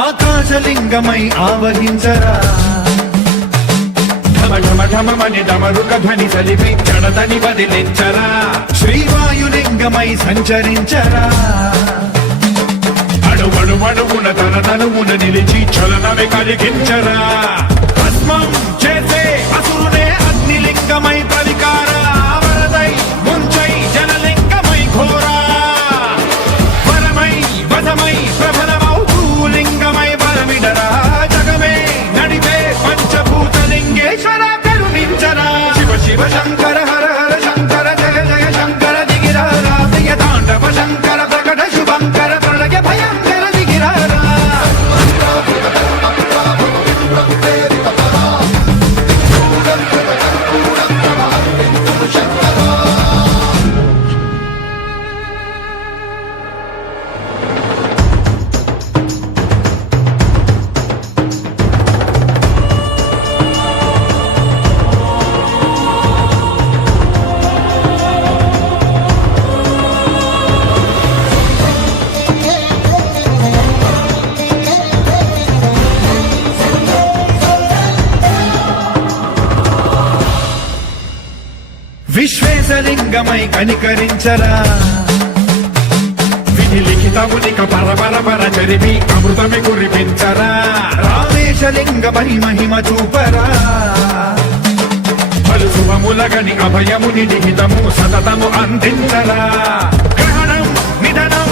ఆకాశలింగమై ఆవహించరా ఢమఢమఢమని డమరుక ధ్వని సలిపి జడదని వదిలించరా శ్రీవాయులింగమై సంచరించరా అడుగడుగడుగున తన తనువున నిలిచి చలనమే కలిగించరా భస్మం చేసే అసురునే అగ్నిలింగమై ప్రవికారా వరదై ముంచై జనలింగమై ఘోరా వరమై వశమై ప్రబలమౌ భూలింగమై బలమిడరా జగమే నడిపే పంచభూతలింగేశ్వర కరుణించరా శివ శివ శంకర హర హర శంకర జయ జయ శంకర దిగిరారా ప్రియ తాండవ శంకర ప్రకట శుభంకర ప్రళయ భయంకర దిగిరారా విశ్వేశలింగమై కనికరించరా విధి లిఖితమునిక పరపర చరిపి అమృతమి కురిపించరా రామేశలింగమై మహిమ చూపరా పలు శుభములగని అభయముని లిఖితము సతతము అందించరా గ్రహణం నిధనం